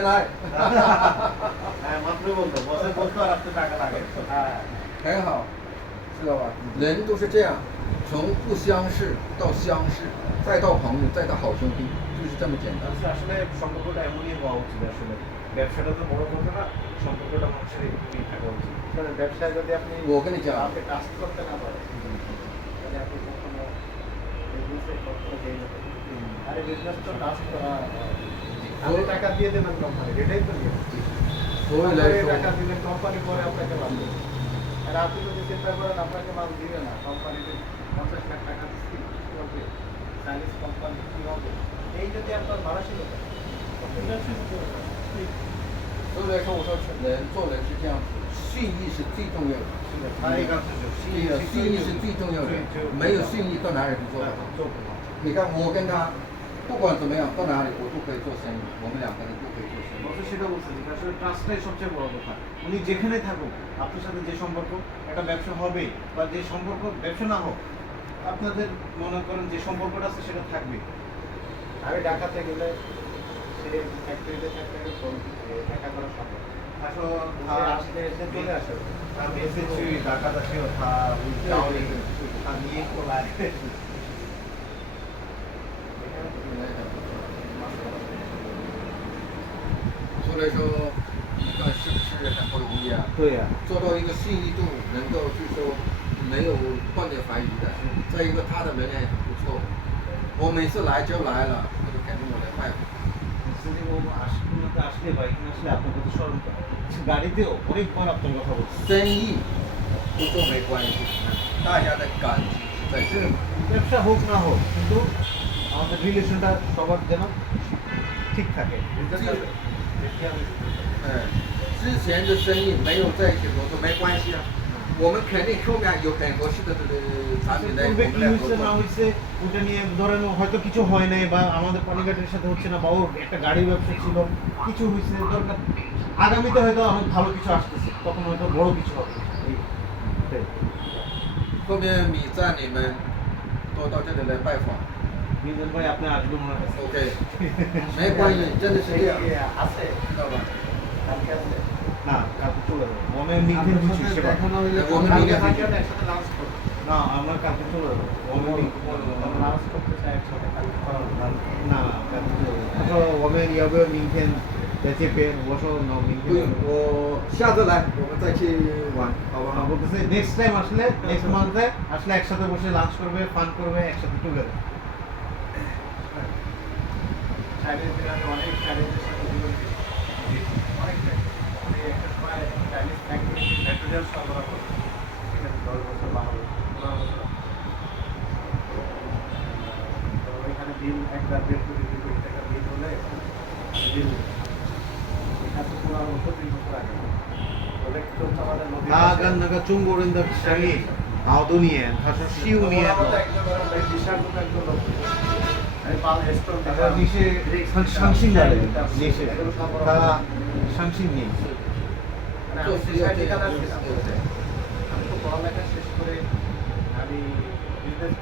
钱来。很好，知道吧？人都是这样，从不相识到相识，再到朋友，再到好兄弟，就是这么简单。আসলে সম্পর্কটা এমনই হওয়া উচিত আসলে ব্যবসাটা তো বড় কথা না সম্পর্কটা মানুষের এরকমই থাকা উচিত ব্যবসায় যদি আপনি我跟你讲， কাউকে ট্রাস্ট করতে না পারেন তাহলে আপনি কখনো বিজনেসে কখনো গেইন হতে আর বিজনেস তো ট্রাস্ট করা আপনি টাকা দিয়ে দেবেন কোম্পানি এটাই তো নিয়ম所以来说， টাকা দিলে কোম্পানি পরে আপনাকে মাল দেবে আর আপনি যদি চিন্তা করেন আপনাকে মাল দিবে না কোম্পানিতে 50 লাখ টাকা দিচ্ছি কি হবে চাইনিজ কোম্পানি কি হবে এই যদি আপনার মানসিকতা 所以来说，我说人做人是这样子，信义是最重要的。信义是最重要的，没有信义到哪里都做不好。你看我跟他，不管怎么样，到哪里我都可以做生意，我们两个人都可以做生意。সেটা বলছি আসলে ট্রাস্টটাই সবচেয়ে বড় কথা উনি যেখানে থাকুক আপনার সাথে যে সম্পর্ক একটা ব্যবসা হবে বা যে সম্পর্ক ব্যবসা না হোক আপনাদের মনে করেন যে সম্পর্কটা আছে সেটা থাকবে আমি ঢাকাতে গেলে সে ফ্যাক্টরিতে থাকতে দেখা করা সম্ভব আসলে এসে চলে আসে আমি এসেছি ঢাকাতে ছিল নিয়ে চলে আসে所以来说，你看是不是很不容易啊？对呀做到一个信义度，能够就是说没有半点怀疑的。再一个，他的人也很不错。我每次来就来了，那就肯定我来拜访。 আসলে বা এখানে আসলে আপনার কথা স্মরণ করা গাড়িতেও অনেকবার আপনার কথা বলছি 生意不做没关系，大家的感情是在这里。 ব্যবসা হোক না হোক কিন্তু আমাদের রিলেশনটা সবার যেন ঠিক থাকে之前的生意没有在一起合作没关系啊，我们肯定后面有很合适的产品来我 পূর্বে 们 কি 来合 হয়েছে 作 না。হয়েছে ওটা নিয়ে ধরেন হয়তো কিছু হয় নাই বা আমাদের পানিঘাটের সাথে হচ্ছে না বা ওর একটা গাড়ির ব্যবসা ছিল কিছু হয়েছে দরকার আগামীতে হয়তো আমার ভালো কিছু আসতেছে তখন হয়তো বড় কিছু হবে এই 后面米站你们多到这里来拜访 মিজান ভাই আপনি আসবেন মনে হয় ，OK，没关系，真的是这样， আছে 知道吧？ কালকে আছে না কালকে চলে যাবো মনে মিথেন বুঝছি সেবা我们明天একসাথে লাঞ্চ করবো না আমরা কালকে চলে যাবো লাঞ্চ করতে চাই একসাথে কালকে করা না কালকে চলে যাবো他说我们要不要明天在这边我说 no 明不天用，我下次来我们再去玩，好不好？ বলতেছে নেক্সট টাইম আসলে নেক্সট মান্থে আসলে একসাথে বসে লাঞ্চ করবে ফান করবে একসাথে টুগেদার চাইনিজ বিরিয়ানি অনেক চাইনিজের সাথে জীবন অনেকটাই আমি একটা সময় চাইনিজ ম্যাটেরিয়াল সরবরাহ করি ঠিক আছে 10 বছর 12 বছর তো ওইখানে বিল একবার 1.5 কোটি টাকা বিল হলে বিল এখানে 15 বছর 3 বছর আগে 나가 중국인들 시장이 아우도니엔 다시 시우니엔 니시 상신가래 니시 다 상신니 做事要这样。 পড়ালেখা শেষ করে আমি বিজনেস